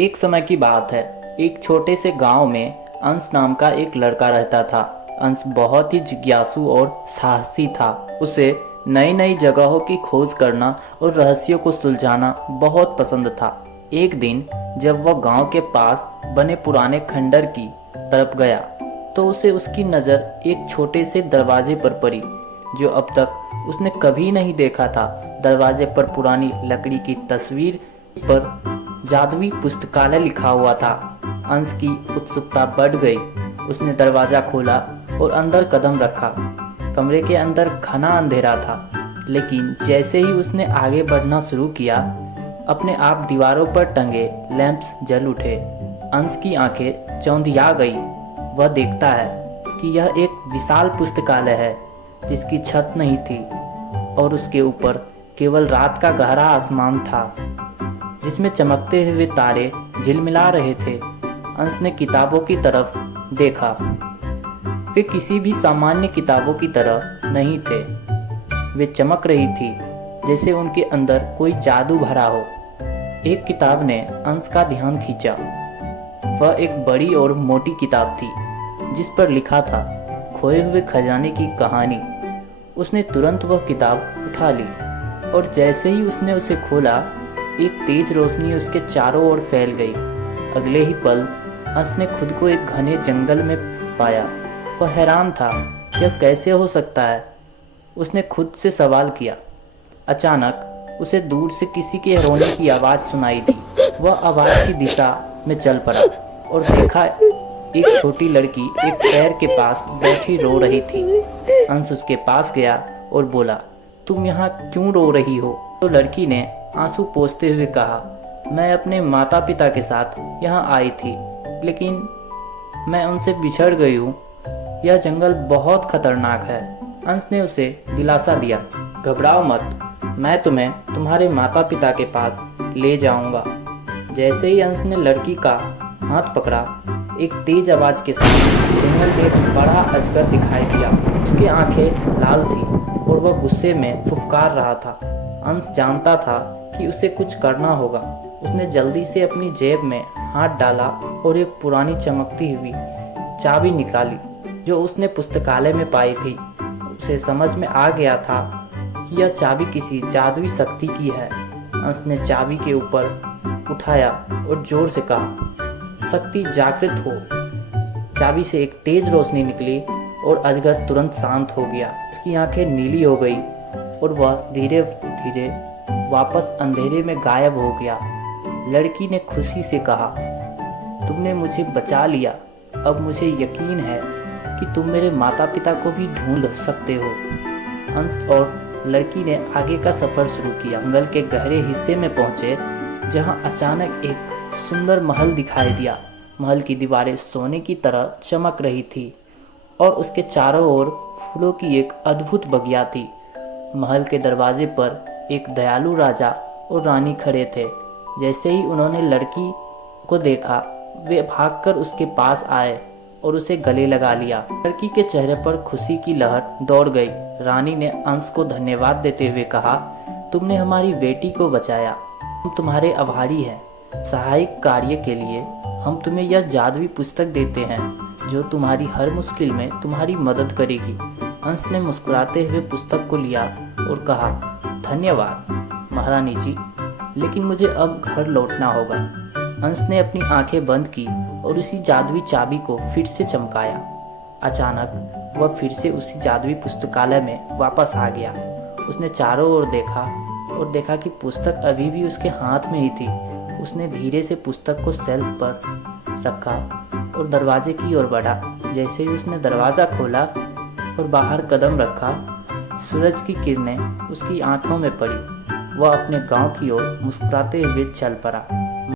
एक समय की बात है। एक छोटे से गांव में अंश नाम का एक लड़का रहता था। अंश बहुत ही जिज्ञासु और साहसी था। उसे नई नई जगहों की खोज करना और रहस्यों को सुलझाना बहुत पसंद था। एक दिन जब वह गांव के पास बने पुराने खंडर की तरफ गया तो उसे उसकी नज़र एक छोटे से दरवाजे पर पड़ी जो अब तक उसने कभी नहीं देखा था। दरवाजे पर पुरानी लकड़ी की तस्वीर पर जादुई पुस्तकालय लिखा हुआ था। अंश की उत्सुकता बढ़ गई। उसने दरवाज़ा खोला और अंदर कदम रखा। कमरे के अंदर घना अंधेरा था, लेकिन जैसे ही उसने आगे बढ़ना शुरू किया, अपने आप दीवारों पर टंगे लैंप्स जल उठे। अंश की आंखें चौंधिया गई। वह देखता है कि यह एक विशाल पुस्तकालय है जिसकी छत नहीं थी और उसके ऊपर केवल रात का गहरा आसमान था जिसमें चमकते हुए तारे झिलमिला रहे थे। अंश ने किताबों की तरफ देखा। वे किसी भी सामान्य किताबों की तरह नहीं थे। वे चमक रही थी जैसे उनके अंदर कोई जादू भरा हो। एक किताब ने अंश का ध्यान खींचा। वह एक बड़ी और मोटी किताब थी जिस पर लिखा था खोए हुए खजाने की कहानी। उसने तुरंत वह किताब उठा ली और जैसे ही उसने उसे खोला, एक तेज रोशनी उसके चारों ओर फैल गई। अगले ही पल अंश ने खुद को एक घने जंगल में पाया। वह हैरान था, यह कैसे हो सकता है? उसने खुद से सवाल किया। अचानक उसे दूर से किसी के रोने की आवाज़ सुनाई दी। वह आवाज़ की दिशा में चल पड़ा और देखा एक छोटी लड़की एक पैर के पास बैठी रो रही थी। अंश उसके पास गया और बोला, तुम यहाँ क्यों रो रही हो? तो लड़की ने आंसू पोंछते हुए कहा, मैं अपने माता पिता के साथ यहाँ आई थी, लेकिन मैं उनसे बिछड़ गई हूँ। यह जंगल बहुत खतरनाक है। अंश ने उसे दिलासा दिया, घबराओ मत, मैं तुम्हें तुम्हारे माता पिता के पास ले जाऊँगा। जैसे ही अंश ने लड़की का हाथ पकड़ा, एक तेज आवाज़ के साथ जंगल में एक बड़ा अजगर दिखाई दिया। उसकी आंखें लाल थीं और वह गुस्से में फुफकार रहा था। अंश जानता था कि उसे कुछ करना होगा। उसने जल्दी से अपनी जेब में हाथ डाला और एक पुरानी चमकती हुई चाबी निकाली जो उसने पुस्तकालय में पाई थी। उसे समझ में आ गया था कि यह चाबी किसी जादुई शक्ति की है। अंश ने चाबी के ऊपर उठाया और जोर से कहा, शक्ति जागृत हो। चाबी से एक तेज रोशनी निकली और अजगर तुरंत शांत हो गया। उसकी आंखें नीली हो गई और वह धीरे धीरे वापस अंधेरे में गायब हो गया। लड़की ने खुशी से कहा, तुमने मुझे बचा लिया। अब मुझे यकीन है कि तुम मेरे माता पिता को भी ढूंढ सकते हो। अंश और लड़की ने आगे का सफ़र शुरू किया। जंगल के गहरे हिस्से में पहुंचे जहां अचानक एक सुंदर महल दिखाई दिया। महल की दीवारें सोने की तरह चमक रही थी और उसके चारों ओर फूलों की एक अद्भुत बगिया थी। महल के दरवाजे पर एक दयालु राजा और रानी खड़े थे। जैसे ही उन्होंने लड़की को देखा, वे भागकर उसके पास आए और उसे गले लगा लिया। लड़की के चेहरे पर खुशी की लहर दौड़ गई। रानी ने अंश को धन्यवाद देते हुए कहा, तुमने हमारी बेटी को बचाया। हम तुम्हारे आभारी हैं। सहायक कार्य के लिए हम तुम्हें यह जादुई पुस्तक देते हैं जो तुम्हारी हर मुश्किल में तुम्हारी मदद करेगी। अंश ने मुस्कुराते हुए पुस्तक को लिया और कहा, धन्यवाद महारानी जी, लेकिन मुझे अब घर लौटना होगा। अंश ने अपनी आंखें बंद की और उसी जादुई चाबी को फिर से चमकाया। अचानक वह फिर से उसी जादुई पुस्तकालय में वापस आ गया। उसने चारों ओर देखा और देखा कि पुस्तक अभी भी उसके हाथ में ही थी। उसने धीरे से पुस्तक को शेल्फ पर रखा और दरवाजे की ओर बढ़ा। जैसे ही उसने दरवाज़ा खोला और बाहर कदम रखा, सूरज की किरणें उसकी आंखों में पड़ी। वह अपने गांव की ओर मुस्कुराते हुए चल पड़ा।